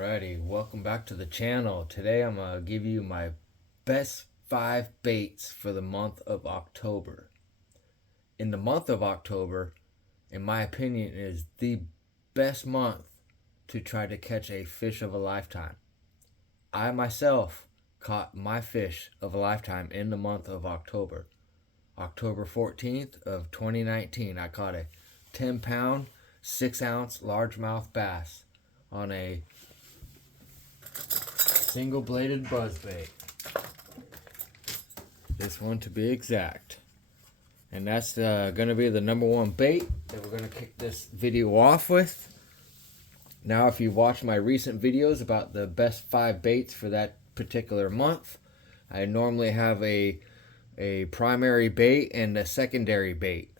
Alrighty, welcome back to the channel. Today I'm going to give you my best 5 baits for the month of October. In the month of October, in my opinion, is the best month to try to catch a fish of a lifetime. I myself caught my fish of a lifetime in the month of October. October 14th of 2019, I caught a 10-pound, 6-ounce largemouth bass on a single-bladed buzzbait. This one to be exact. And that's going to be the number one bait that we're going to kick this video off with. Now, if you've watched my recent videos about the best 5 baits for that particular month, I normally have a primary bait and a secondary bait.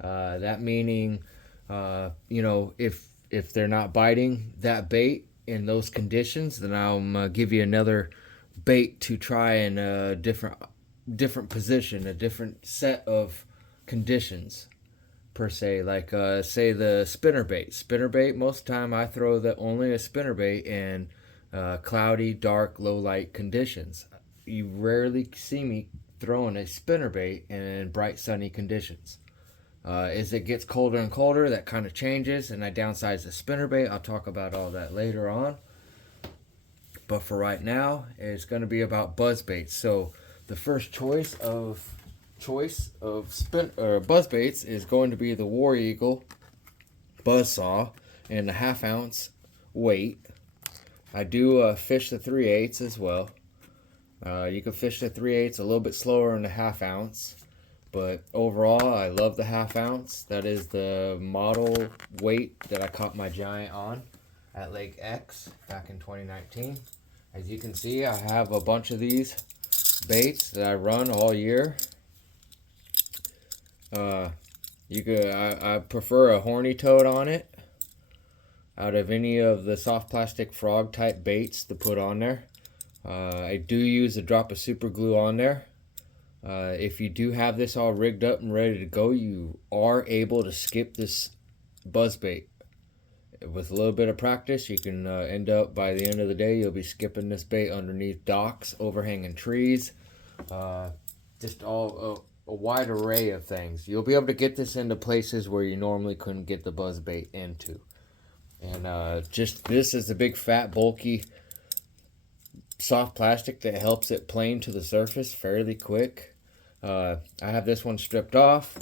That meaning, if they're not biting that bait in those conditions, then I'll give you another bait to try in a different position, a different set of conditions per se. Like say the spinnerbait. Most of the time I throw only a spinnerbait in cloudy, dark, low light conditions. You rarely see me throwing a spinnerbait in bright, sunny conditions. As it gets colder and colder, that kind of changes, and I downsize the spinnerbait. I'll talk about all that later on. But for right now, it's going to be about buzzbaits. So the first choice of buzzbaits is going to be the War Eagle Buzzsaw in the 1/2 ounce weight. I do fish the 3/8 as well. You can fish the 3/8 a little bit slower in the 1/2 ounce. But overall, I love the 1/2 ounce. That is the model weight that I caught my giant on at Lake X back in 2019. As you can see, I have a bunch of these baits that I run all year. I prefer a horny toad on it out of any of the soft plastic frog type baits to put on there. I do use a drop of super glue on there. If you do have this all rigged up and ready to go, you are able to skip this buzzbait. With a little bit of practice, you can end up, by the end of the day, you'll be skipping this bait underneath docks, overhanging trees, just all a wide array of things. You'll be able to get this into places where you normally couldn't get the buzzbait into. And just this is the big, fat, bulky, soft plastic that helps it plane to the surface fairly quick. I have this one stripped off.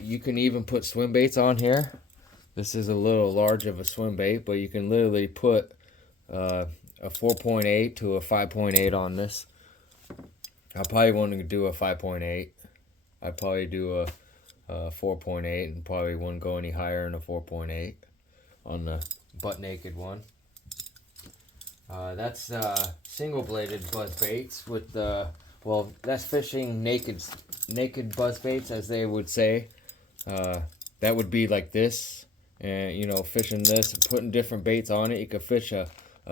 You can even put swim baits on here. This is a little large of a swim bait, but you can literally put a 4.8 to a 5.8 on this. I probably want to do a 5.8. I'd probably do a 4.8 and probably wouldn't go any higher than a 4.8 on the butt naked one. That's single bladed buzz baits with well, that's fishing naked buzz baits, as they would say. That would be like this, and fishing this and putting different baits on it. You could fish a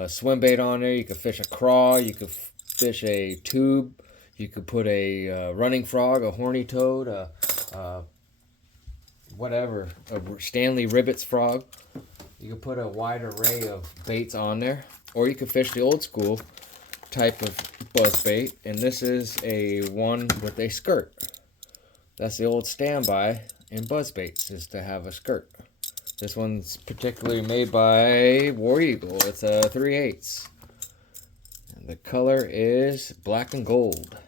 swim bait on there. You could fish a craw. You could fish a tube. You could put a running frog, a horny toad, whatever, a Stanley Ribbits frog. You could put a wide array of baits on there. Or you could fish the old school type of buzz bait, and this is a one with a skirt. That's the old standby in buzz baits, is to have a skirt. This one's particularly made by War Eagle. It's a 3/8. And the color is black and gold.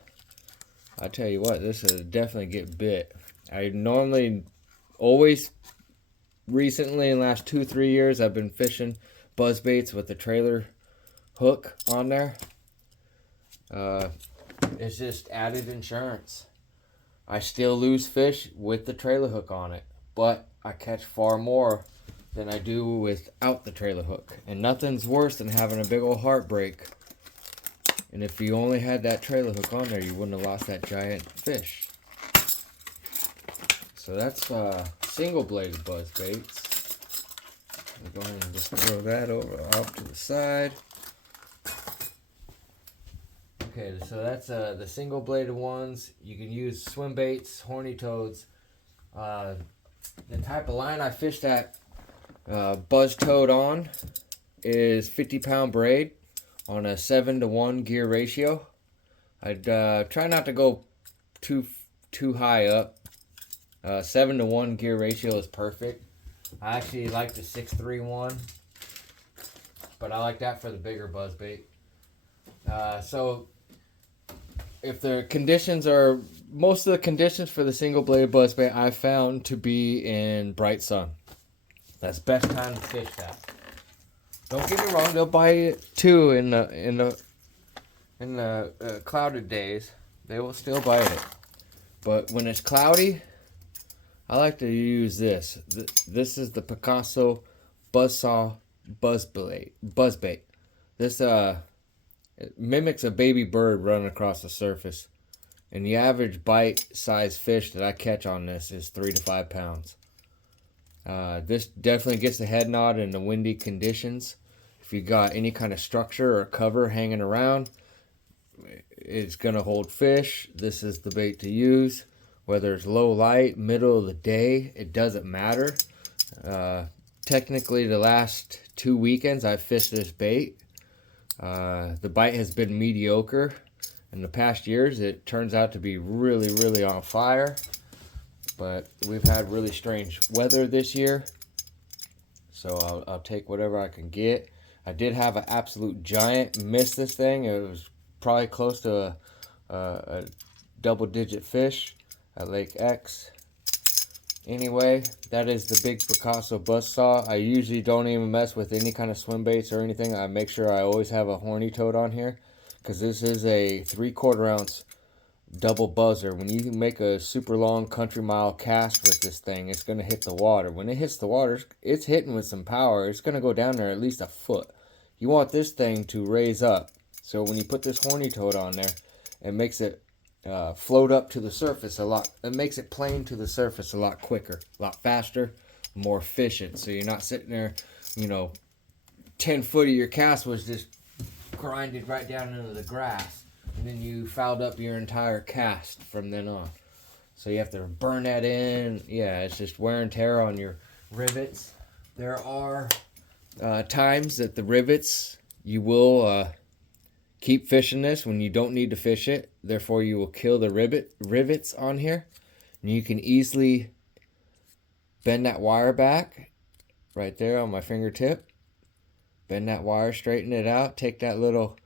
I tell you what, this will definitely get bit. I normally always, recently in the last 2-3 years, I've been fishing buzz baits with the trailer hook on there. It's just added insurance. I still lose fish with the trailer hook on it, but I catch far more than I do without the trailer hook. And nothing's worse than having a big old heartbreak. And if you only had that trailer hook on there, you wouldn't have lost that giant fish. So that's single bladed buzz baits. I'm going to just throw that off to the side. Okay, so that's the single bladed ones. You can use swim baits, horny toads. The type of line I fished that buzz toad on is 50-pound braid on a 7-to-1 gear ratio. I'd try not to go too high up. 7-to-1 gear ratio is perfect. I actually like the 6-3-1, but I like that for the bigger buzzbait. So if the conditions are, most of the conditions for the single blade buzzbait I found to be in bright sun. That's best time to fish that. Don't get me wrong, they'll bite it too in the clouded days. They will still bite it. But when it's cloudy, I like to use this. This is the Picasso Buzzsaw Buzzbait. This it mimics a baby bird running across the surface. And the average bite size fish that I catch on this is 3 to 5 pounds. This definitely gets the head nod in the windy conditions. If you got any kind of structure or cover hanging around, it's going to hold fish. This is the bait to use. Whether it's low light, middle of the day, it doesn't matter. Technically, the last 2 weekends I've fished this bait. The bite has been mediocre. In the past years, it turns out to be really, really on fire. But we've had really strange weather this year. So I'll take whatever I can get. I did have an absolute giant miss this thing. It was probably close to a double-digit fish at Lake X. Anyway, that is the big Picasso Buzzsaw. I usually don't even mess with any kind of swim baits or anything. I make sure I always have a horny toad on here, because this is a 3/4 ounce double buzzer. When you make a super long country mile cast with this thing, it's going to hit the water. When it hits the water, it's hitting with some power. It's going to go down there at least a foot. You want this thing to raise up. So when you put this horny toad on there, it makes it float up to the surface a lot. It makes it plane to the surface a lot quicker, a lot faster, more efficient. So you're not sitting there, 10 foot of your cast was just grinded right down into the grass, and then you fouled up your entire cast from then on. So you have to burn that in. Yeah, it's just wear and tear on your rivets. There are times that the rivets, you will keep fishing this when you don't need to fish it. Therefore, you will kill the rivets on here. And you can easily bend that wire back right there on my fingertip. Bend that wire, straighten it out, take that little,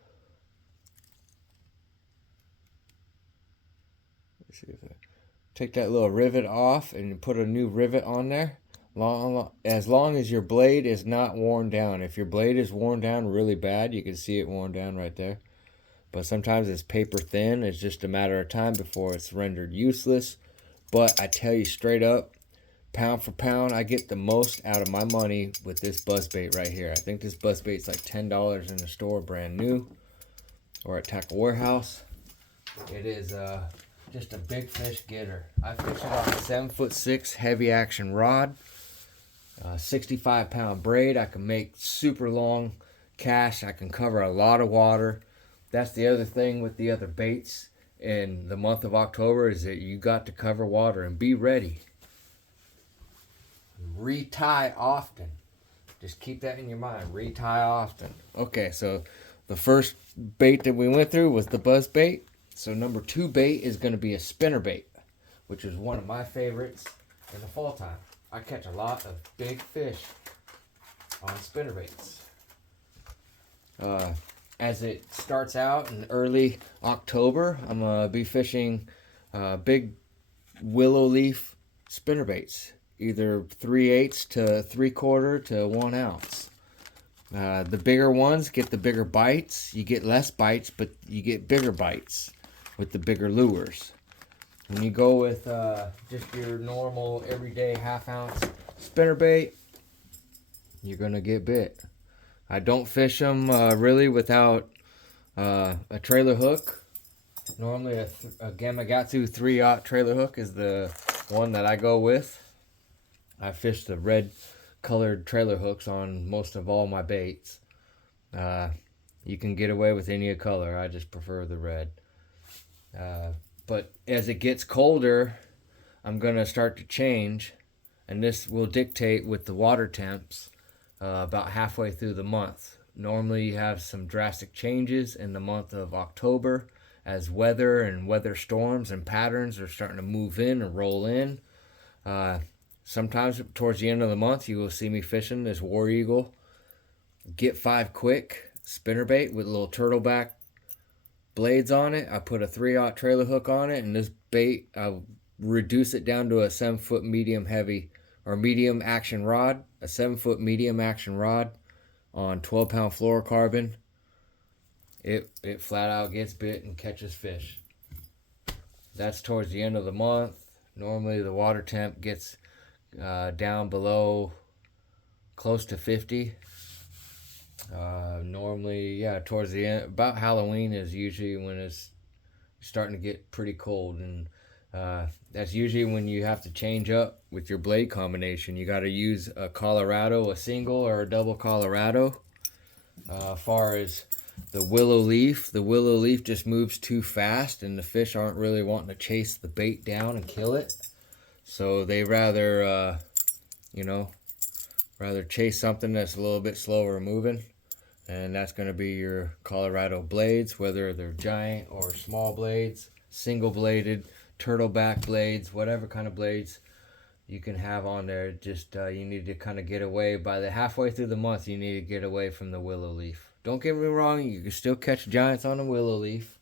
take that little rivet off and put a new rivet on there. As long as your blade is not worn down. If your blade is worn down really bad, you can see it worn down right there. But sometimes it's paper thin. It's just a matter of time before it's rendered useless. But I tell you straight up, pound for pound, I get the most out of my money with this buzzbait right here. I think this buzzbait's like $10 in the store, brand new, or at Tackle Warehouse. It is just a big fish getter. I fish it on a 7'6" heavy action rod, 65-pound braid. I can make super long casts. I can cover a lot of water. That's the other thing with the other baits in the month of October, is that you got to cover water and be ready. Retie often. Just keep that in your mind. Retie often. Okay, so the first bait that we went through was the buzz bait. So number 2 bait is going to be a spinner bait, which is one of my favorites in the fall time. I catch a lot of big fish on spinner baits. As it starts out in early October, I'm going to be fishing big willow leaf spinner baits, either 3/8 to 3/4 to 1 ounce. The bigger ones get the bigger bites. You get less bites, but you get bigger bites with the bigger lures. When you go with just your normal everyday 1/2 ounce spinner bait, you're going to get bit. I don't fish them really without a trailer hook. Normally a Gamakatsu 3/0 trailer hook is the one that I go with. I fish the red colored trailer hooks on most of all my baits. You can get away with any color. I just prefer the red. But as it gets colder, I'm going to start to change, and this will dictate with the water temps about halfway through the month. Normally you have some drastic changes in the month of October as weather and weather storms and patterns are starting to move in and roll in. Sometimes towards the end of the month you will see me fishing this War Eagle Get 5 Quick spinnerbait with little turtleback blades on it. I put a 3/0 trailer hook on it, and this bait, I reduce it down to a 7-foot medium heavy or medium action rod, a 7-foot medium action rod on 12-pound fluorocarbon. It flat out gets bit and catches fish. That's towards the end of the month. Normally the water temp gets down below close to 50. Normally, yeah, towards the end, about Halloween is usually when it's starting to get pretty cold, and that's usually when you have to change up with your blade combination. You got to use a Colorado, a single or a double Colorado. As far as the willow leaf just moves too fast, and the fish aren't really wanting to chase the bait down and kill it, so they rather chase something that's a little bit slower moving. And that's going to be your Colorado blades, whether they're giant or small blades, single bladed, turtleback blades, whatever kind of blades you can have on there. Just you need to kind of get away. By the halfway through the month, you need to get away from the willow leaf. Don't get me wrong, you can still catch giants on the willow leaf,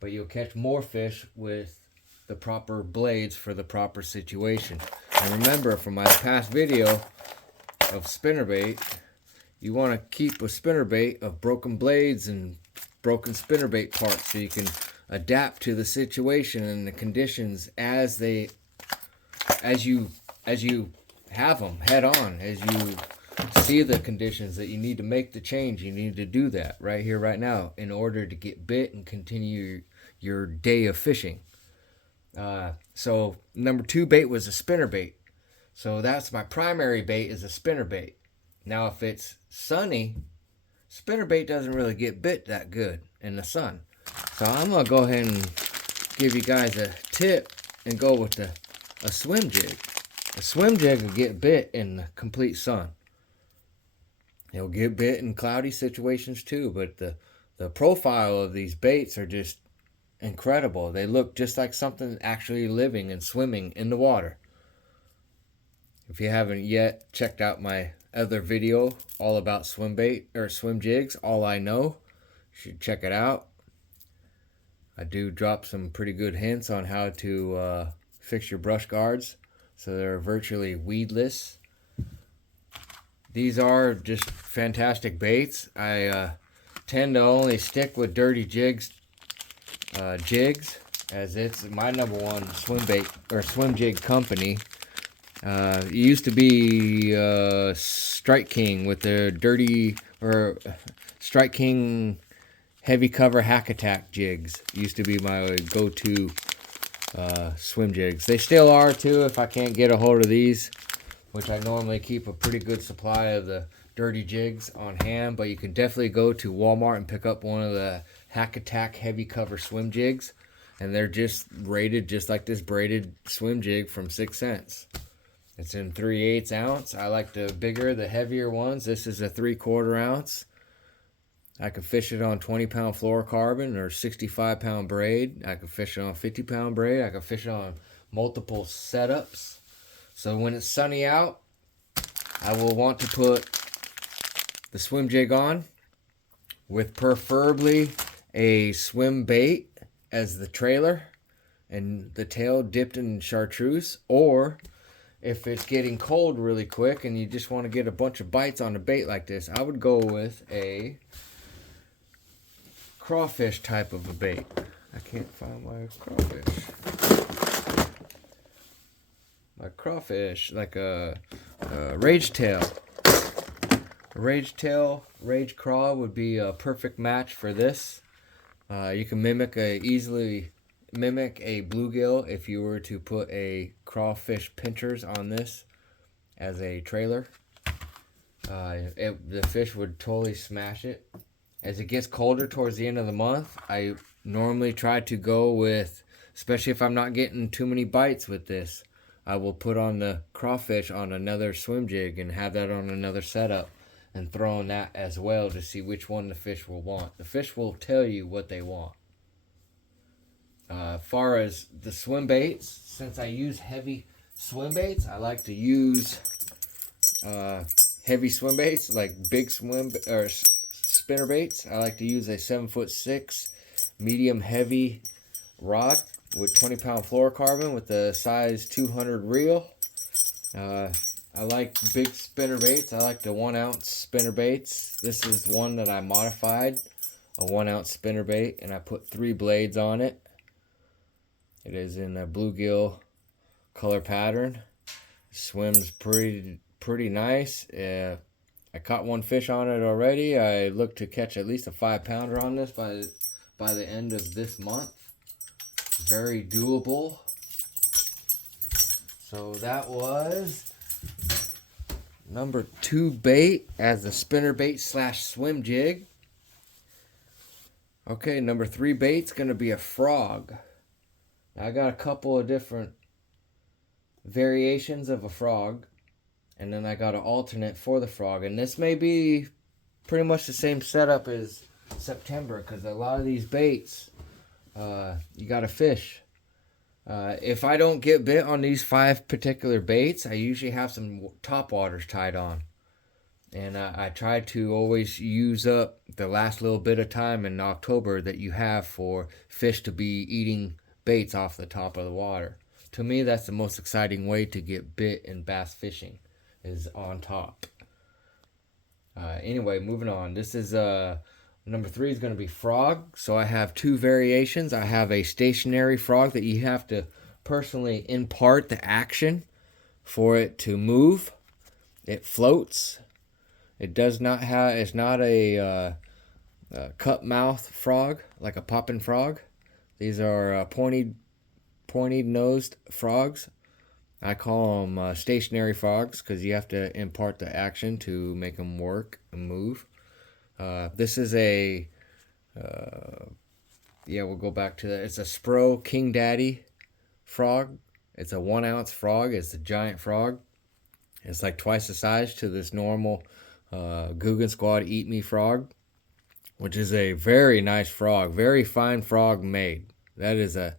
but you'll catch more fish with the proper blades for the proper situation. And remember from my past video of spinnerbait, you want to keep a spinnerbait of broken blades and broken spinnerbait parts so you can adapt to the situation and the conditions as you have them head on. As you see the conditions that you need to make the change, you need to do that right here, right now, in order to get bit and continue your day of fishing. So number 2 bait was a spinnerbait. So that's my primary bait, is a spinnerbait. Now, if it's sunny, spinnerbait doesn't really get bit that good in the sun. So I'm going to go ahead and give you guys a tip and go with a swim jig. A swim jig will get bit in the complete sun. It'll get bit in cloudy situations too, but the profile of these baits are just incredible. They look just like something actually living and swimming in the water. If you haven't yet checked out my other video all about swim bait or swim jigs, All I Know, you should check it out. I do drop some pretty good hints on how to fix your brush guards so they're virtually weedless. These are just fantastic baits. I tend to only stick with Dirty Jigs, as it's my number one swim bait or swim jig company. It used to be Strike King with their Strike King heavy cover hack attack jigs. Used to be my go-to swim jigs. They still are too if I can't get a hold of these, which I normally keep a pretty good supply of the Dirty Jigs on hand, but you can definitely go to Walmart and pick up one of the hack attack heavy cover swim jigs, and they're just rated just like this braided swim jig from 6 cents. It's in 3/8 ounce. I like the bigger, the heavier ones. This is a 3/4 ounce. I can fish it on 20-pound fluorocarbon or 65-pound braid. I can fish it on 50-pound braid. I can fish it on multiple setups. So when it's sunny out, I will want to put the swim jig on with preferably a swim bait as the trailer and the tail dipped in chartreuse, or if it's getting cold really quick and you just want to get a bunch of bites on a bait like this, I would go with a crawfish type of a bait. I can't find my crawfish. My crawfish, like a rage tail. A rage tail, rage craw would be a perfect match for this. You can easily mimic a bluegill if you were to put a crawfish pinchers on this as a trailer. The fish would totally smash it. As it gets colder towards the end of the month, I normally try to go with, especially if I'm not getting too many bites with this, I will put on the crawfish on another swim jig and have that on another setup and throw on that as well to see which one the fish will want. The fish will tell you what they want. Far as the swim baits, since I use heavy swim baits, I like to use heavy swim baits like big swim or spinner baits. I like to use a 7'6" medium heavy rod with 20-pound fluorocarbon with the size 200 reel. I like big spinner baits. I like the 1-ounce spinner baits. This is one that I modified, a 1-ounce spinner bait, and I put 3 blades on it. It is in a bluegill color pattern. Swims pretty nice. I caught one fish on it already. I look to catch at least a 5-pounder on this by the end of this month. Very doable. So that was number 2 bait as a spinner bait / swim jig. Okay, number 3 bait's gonna be a frog. I got a couple of different variations of a frog, and then I got an alternate for the frog. And this may be pretty much the same setup as September, because a lot of these baits, you got to fish. If I don't get bit on these 5 particular baits, I usually have some top waters tied on. And I try to always use up the last little bit of time in October that you have for fish to be eating baits off the top of the water. To me, that's the most exciting way to get bit in bass fishing, is on top. Anyway, moving on. This is number 3 is going to be frog. So I have 2 variations. I have a stationary frog that you have to personally impart the action for it to move. It floats. It does not have. It's not a cut mouth frog like a popping frog. These are pointed nosed frogs. I call them stationary frogs because you have to impart the action to make them work and move. This is a we'll go back to that. It's a Spro King Daddy frog. It's a 1-ounce frog. It's a giant frog. It's like twice the size to this normal Googan Squad Eat Me frog, which is a very nice frog, very fine frog made. That is a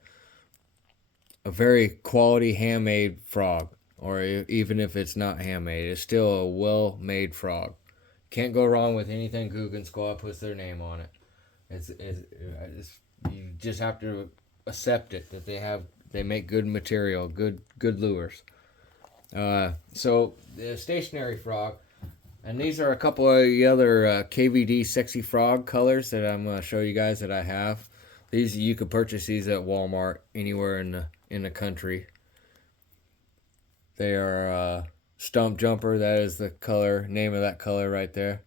very quality handmade frog, or even if it's not handmade, it's still a well-made frog. Can't go wrong with anything Googan Squad puts their name on it. It's you just have to accept it that they make good material, good lures. So the stationary frog. And these are a couple of the other KVD Sexy Frog colors that I'm going to show you guys that I have. These, you could purchase these at Walmart anywhere in the country. They are Stump Jumper. That is the name of that color right there.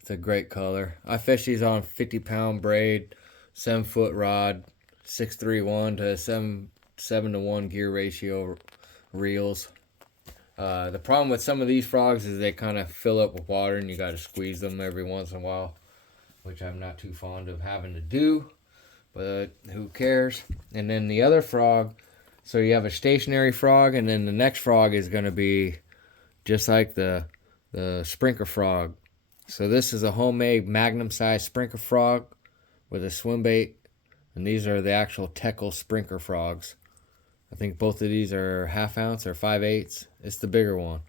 It's a great color. I fish these on 50-pound braid, 7-foot rod, 631 to 7-to-1 gear ratio reels. The problem with some of these frogs is they kind of fill up with water and you got to squeeze them every once in a while, which I'm not too fond of having to do, but who cares. And then the other frog, so you have a stationary frog, and then the next frog is going to be just like the sprinkler frog. So this is a homemade magnum size sprinkler frog with a swim bait, and these are the actual Teckle sprinkler frogs. I think both of these are 1/2 ounce or 5/8. It's the bigger one.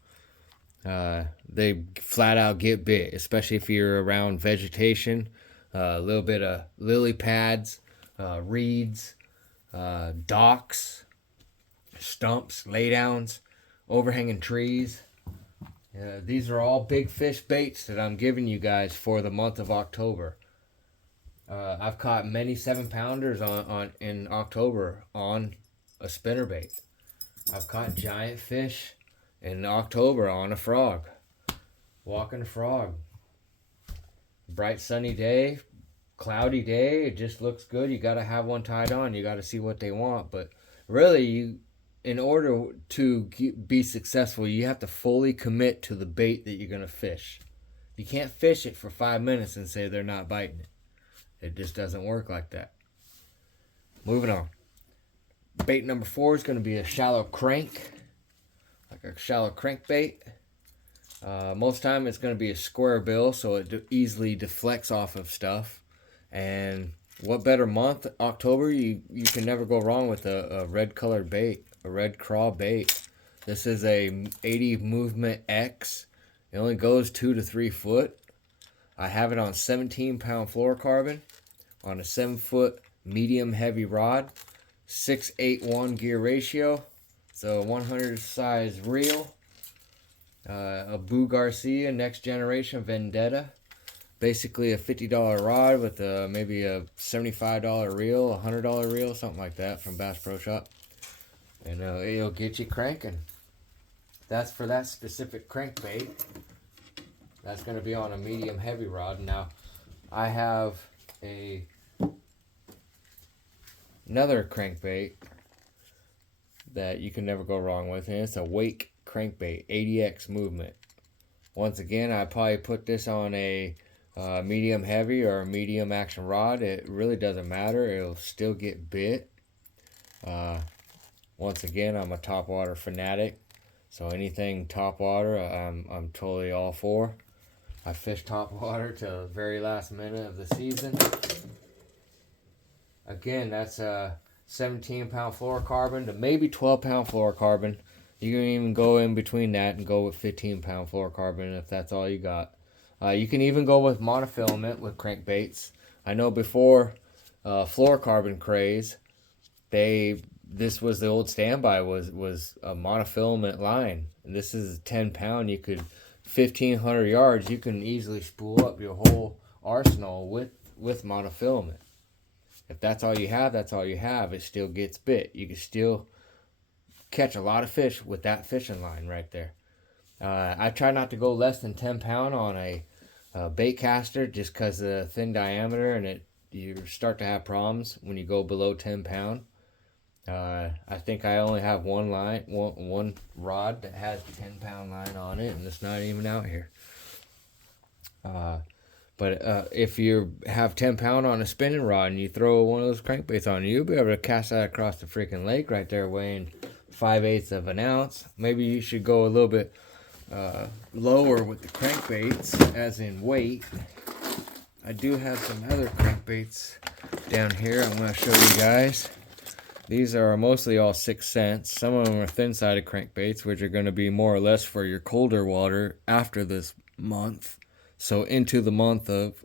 They flat out get bit, especially if you're around vegetation, a little bit of lily pads, reeds, docks, stumps, laydowns, overhanging trees. These are all big fish baits that I'm giving you guys for the month of October. I've caught many 7-pounders in October on a spinnerbait. I've caught giant fish in October on a frog. Walking a frog. Bright sunny day, cloudy day, it just looks good. You got to have one tied on. You got to see what they want. But really, in order to be successful, you have to fully commit to the bait that you're going to fish. You can't fish it for 5 minutes and say they're not biting it. It just doesn't work like that. Moving on. Bait number 4 is going to be a shallow crank. like a shallow crankbait. Most time it's going to be a square bill, so it easily deflects off of stuff. And what better month, October? You can never go wrong with a red colored bait, a red craw bait. This is a 80 Movement X. It only goes 2 to 3 foot. I have it on 17-pound fluorocarbon on a 7-foot medium heavy rod, 6-8-1 gear ratio. So 100 size reel. A Boo Garcia Next Generation Vendetta. Basically a $50 rod with maybe a $75 reel, a $100 reel, something like that from Bass Pro Shop. And it'll get you cranking. That's for that specific crankbait. That's going to be on a medium heavy rod. Now, I have another crankbait that you can never go wrong with, and it's a Wake crankbait, 80X Movement. Once again, I probably put this on a medium heavy or a medium action rod. It really doesn't matter. It'll still get bit. Once again, I'm a topwater fanatic, so anything topwater, I'm totally all for. I fish topwater till the very last minute of the season. Again, that's a 17-pound fluorocarbon to maybe 12-pound fluorocarbon. You can even go in between that and go with 15-pound fluorocarbon if that's all you got. You can even go with monofilament with crankbaits. I know before fluorocarbon craze, this was the old standby was a monofilament line. And this is 10-pound. You could 1,500 yards. You can easily spool up your whole arsenal with monofilament. If that's all you have, that's all you have. It still gets bit. You can still catch a lot of fish with that fishing line right there. I try not to go less than 10-pound on a bait caster just because of the thin diameter, and you start to have problems when you go below 10-pound. I think I only have one rod that has 10-pound line on it, and it's not even out here. But if you have 10-pound on a spinning rod and you throw one of those crankbaits on, you'll be able to cast that across the freaking lake right there weighing 5/8 of an ounce. Maybe you should go a little bit lower with the crankbaits, as in weight. I do have some other crankbaits down here I'm going to show you guys. These are mostly all 6 cents. Some of them are thin-sided crankbaits, which are going to be more or less for your colder water after this month. So into the month of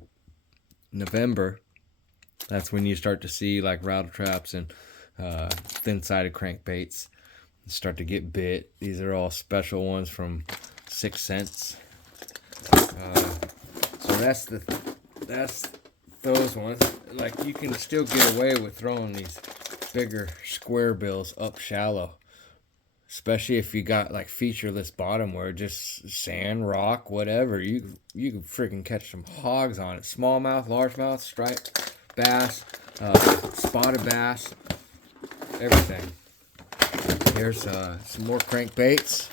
November, that's when you start to see like rattle traps and thin-sided crankbaits start to get bit. These are all special ones from 6 cents. So that's those ones. Like, you can still get away with throwing these bigger square bills up shallow, especially if you got like featureless bottom where just sand, rock, whatever. You can freaking catch some hogs on it. Smallmouth, largemouth, striped bass, spotted bass, everything. Here's some more crankbaits.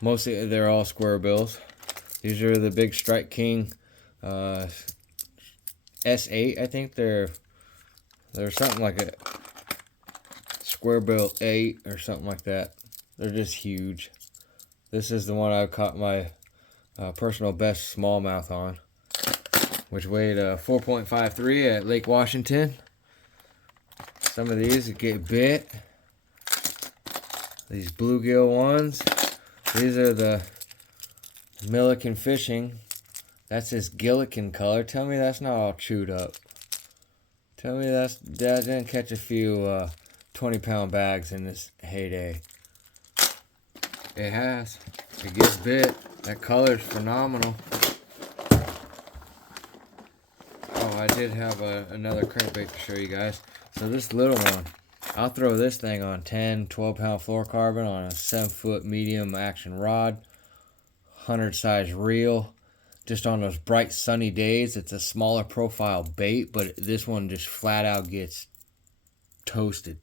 Mostly they're all square bills. These are the big Strike King S8. I think they're something like a square bill 8 or something like that. They're just huge. This is the one I caught my personal best smallmouth on, which weighed 4.53 at Lake Washington. Some of these get bit. These bluegill ones. These are the Milliken Fishing. That's this Gillikin color. Tell me that's not all chewed up. Tell me that didn't catch a few 20-pound bags in this heyday. It has. It gets bit. That color's phenomenal. Oh, I did have another crankbait to show you guys. So this little one, I'll throw this thing on 10, 12-pound fluorocarbon on a 7-foot medium action rod, 100 size reel. Just on those bright sunny days, it's a smaller profile bait, but this one just flat out gets toasted.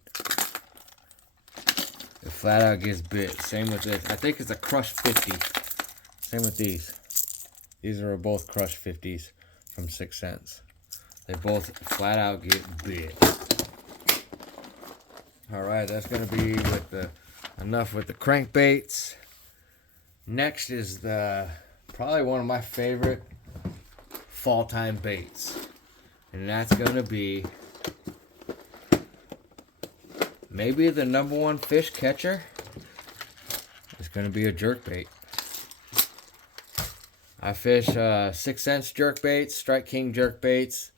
It flat out gets bit. Same with this. I think it's a Crush 50. Same with these. These are both Crush 50s from 6 cents. They both flat out get bit. Alright, that's going to be enough with the crankbaits. Next is probably one of my favorite fall time baits. And that's going to be maybe the number one fish catcher. It's going to be a jerkbait. I fish 6 cents jerkbaits, Strike King jerkbaits.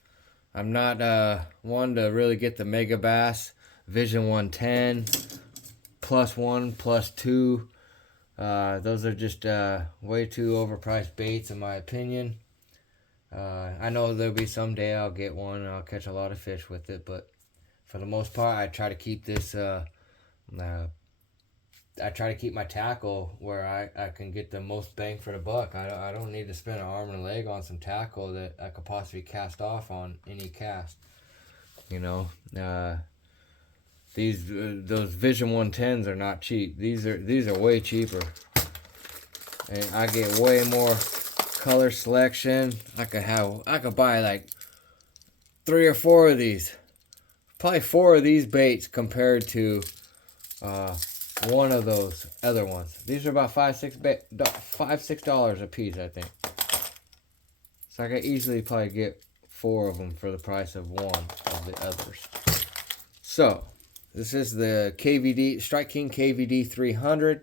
I'm not one to really get the Mega Bass Vision 110 +1 +2. Those are just way too overpriced baits in my opinion. I know there'll be someday I'll get one and I'll catch a lot of fish with it, but for the most part I try to keep this I try to keep my tackle where I can get the most bang for the buck. I don't need to spend an arm and a leg on some tackle that I could possibly cast off on any cast. You know, those Vision 110s are not cheap. These are way cheaper, and I get way more color selection. I could buy like 3 or 4 of these, probably 4 of these baits compared to one of those other ones. These are about $5-6 a piece, I think. So I could easily probably get 4 of them for the price of one of the others. So this is the KVD Strike King KVD 300.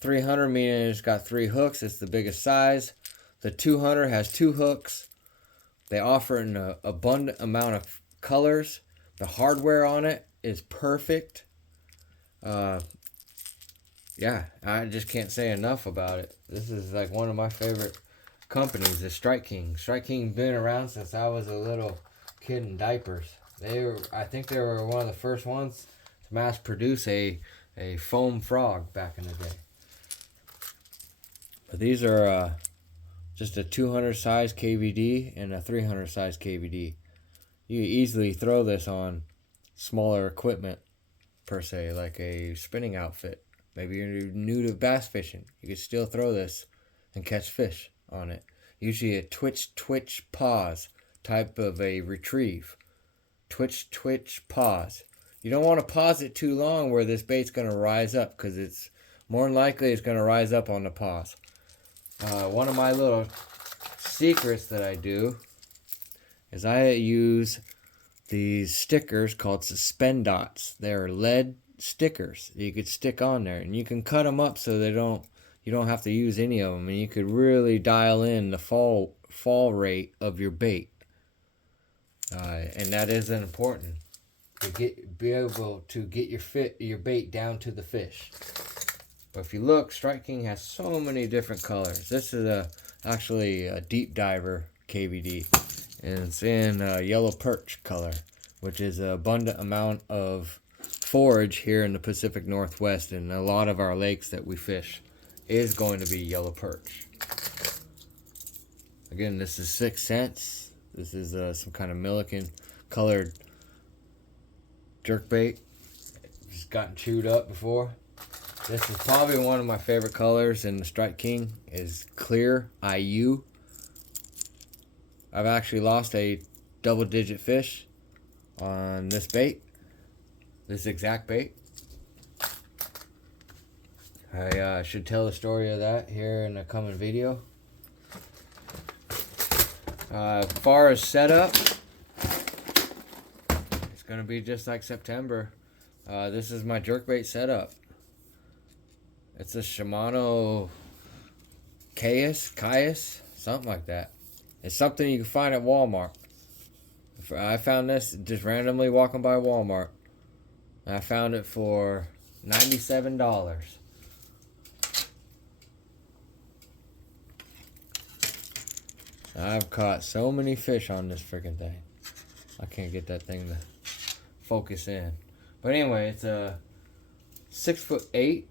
300 meaning it's got 3 hooks. It's the biggest size. The 200 has 2 hooks. They offer an abundant amount of colors. The hardware on it is perfect. Yeah, I just can't say enough about it. This is like one of my favorite companies, the Strike King. Strike King's been around since I was a little kid in diapers. I think they were one of the first ones to mass produce a foam frog back in the day. But these are just a 200 size KVD and a 300 size KVD. You easily throw this on smaller equipment per se, like a spinning outfit. Maybe you're new to bass fishing. You can still throw this and catch fish on it. Usually a twitch, pause type of a retrieve. Twitch, pause. You don't want to pause it too long where this bait's going to rise up, because it's more than likely it's going to rise up on the pause. One of my little secrets that I do is I use these stickers called Suspendots. They're lead stickers you could stick on there, and you can cut them up so you don't have to use any of them, and you could really dial in the fall rate of your bait, and that is important to be able to get your bait down to the fish. But if you look, Strike King has so many different colors. This is actually a deep diver KVD, and it's in yellow perch color, which is an abundant amount of forage here in the Pacific Northwest, and a lot of our lakes that we fish is going to be yellow perch. Again, this is 6 cents. This is some kind of Milliken colored jerkbait. It's gotten chewed up before. This is probably one of my favorite colors in the Strike King is clear IU. I've actually lost a double-digit fish on this bait. This exact bait. I should tell the story of that here in a coming video. As far as setup, it's going to be just like September. This is my jerkbait setup. It's a Shimano Caius, something like that. It's something you can find at Walmart. I found this just randomly walking by Walmart. I found it for $97. I've caught so many fish on this freaking thing. I can't get that thing to focus in. But anyway, it's a 6'8".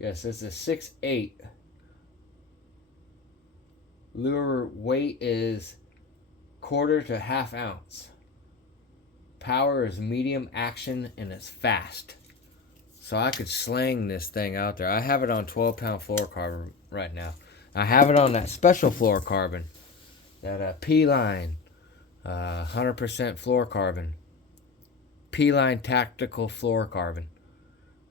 Yes, it's a 6'8". Lure weight is 1/4 to 1/2 ounce. Power is medium action, and it's fast. So I could sling this thing out there. I have it on 12-pound fluorocarbon right now. I have it on that special fluorocarbon, that P-Line, 100% fluorocarbon. P-Line tactical fluorocarbon.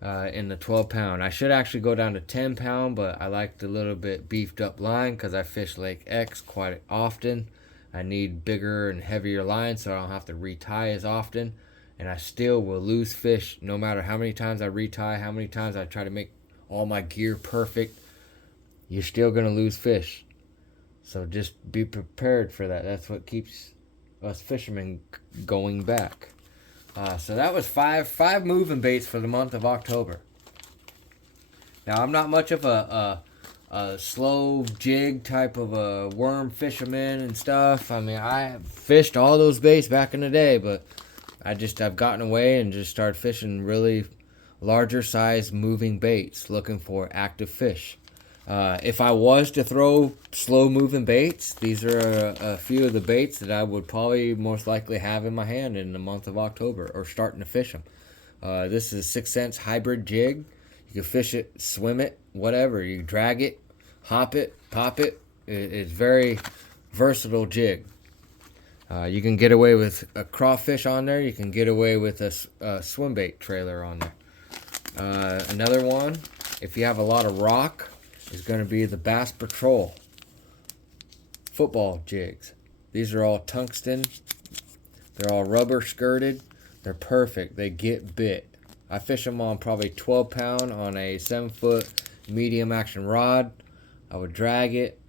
in the 12 pound. I should actually go down to 10 pound, but I like the little bit beefed up line because I fish Lake X quite often. I need bigger and heavier lines so I don't have to retie as often. And I still will lose fish no matter how many times I retie, how many times I try to make all my gear perfect. You're still going to lose fish. So just be prepared for that. That's what keeps us fishermen going back. So that was five moving baits for the month of October. Now, I'm not much of a slow jig type of a worm fisherman and stuff. I mean, I fished all those baits back in the day, but I've gotten away and just started fishing really larger size moving baits, looking for active fish. If I was to throw slow moving baits, these are a few of the baits that I would probably most likely have in my hand in the month of October or starting to fish them. This is 6 Sense hybrid jig. You can fish it, swim it, whatever. You drag it, hop it, pop it. It's very versatile jig. You can get away with a crawfish on there. You can get away with a swim bait trailer on there. Another one, if you have a lot of rock, is going to be the Bass Patrol football jigs. These are all tungsten. They're all rubber skirted. They're perfect. They get bit. I fish them on probably 12 pound on a 7-foot medium action rod. I would drag it.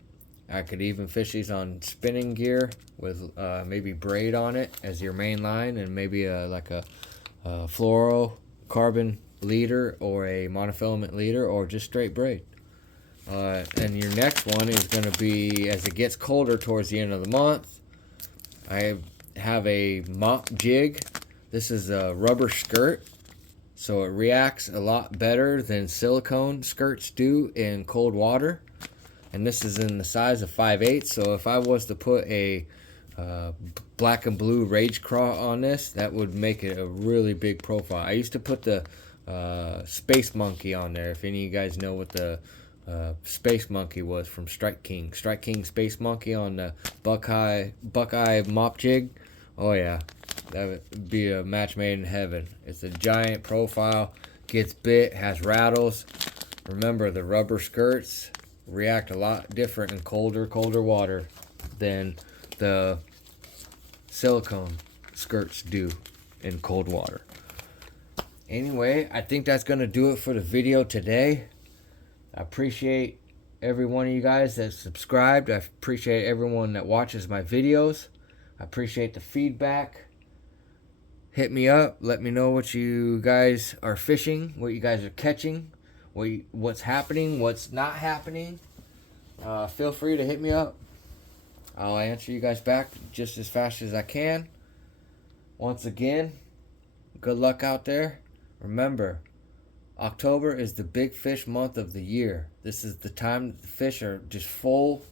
I could even fish these on spinning gear with maybe braid on it as your main line, and maybe like a fluorocarbon leader or a monofilament leader, or just straight braid. And your next one is going to be, as it gets colder towards the end of the month, I have a mop jig. This is a rubber skirt, so it reacts a lot better than silicone skirts do in cold water. And this is in the size of 5/8, so if I was to put a black and blue Rage Craw on this, that would make it a really big profile. I used to put the Space Monkey on there, if any of you guys know what the Space Monkey was from Strike King. Strike King Space Monkey on the Buckeye mop jig. Oh yeah, that would be a match made in heaven. It's a giant profile, gets bit, has rattles. Remember, the rubber skirts react a lot different in colder water than the silicone skirts do in cold water. Anyway, I think that's going to do it for the video today. I appreciate every one of you guys that subscribed. I appreciate everyone that watches my videos. I appreciate the feedback. Hit me up. Let me know what you guys are fishing, what you guys are catching, what's happening, what's not happening. Feel free to hit me up. I'll answer you guys back just as fast as I can. Once again, good luck out there. Remember, October is the big fish month of the year. This is the time that the fish are just full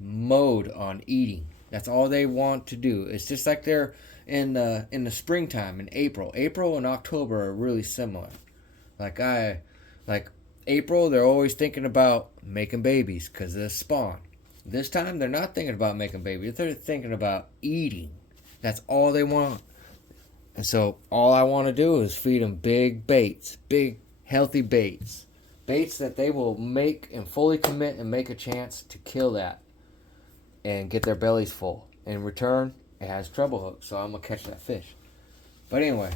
mode on eating. That's all they want to do. It's just like they're in the springtime in April. April and October are really similar. Like April, they're always thinking about making babies because of the spawn. This time, they're not thinking about making babies. They're thinking about eating. That's all they want. And so all I want to do is feed them big baits, big healthy baits. Baits that they will make and fully commit and make a chance to kill that and get their bellies full. In return, it has treble hooks, so I'm going to catch that fish. But anyway,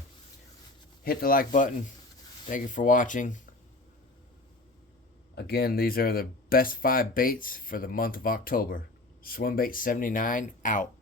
hit the like button. Thank you for watching. Again, these are the best 5 baits for the month of October. Swimbait 79 out.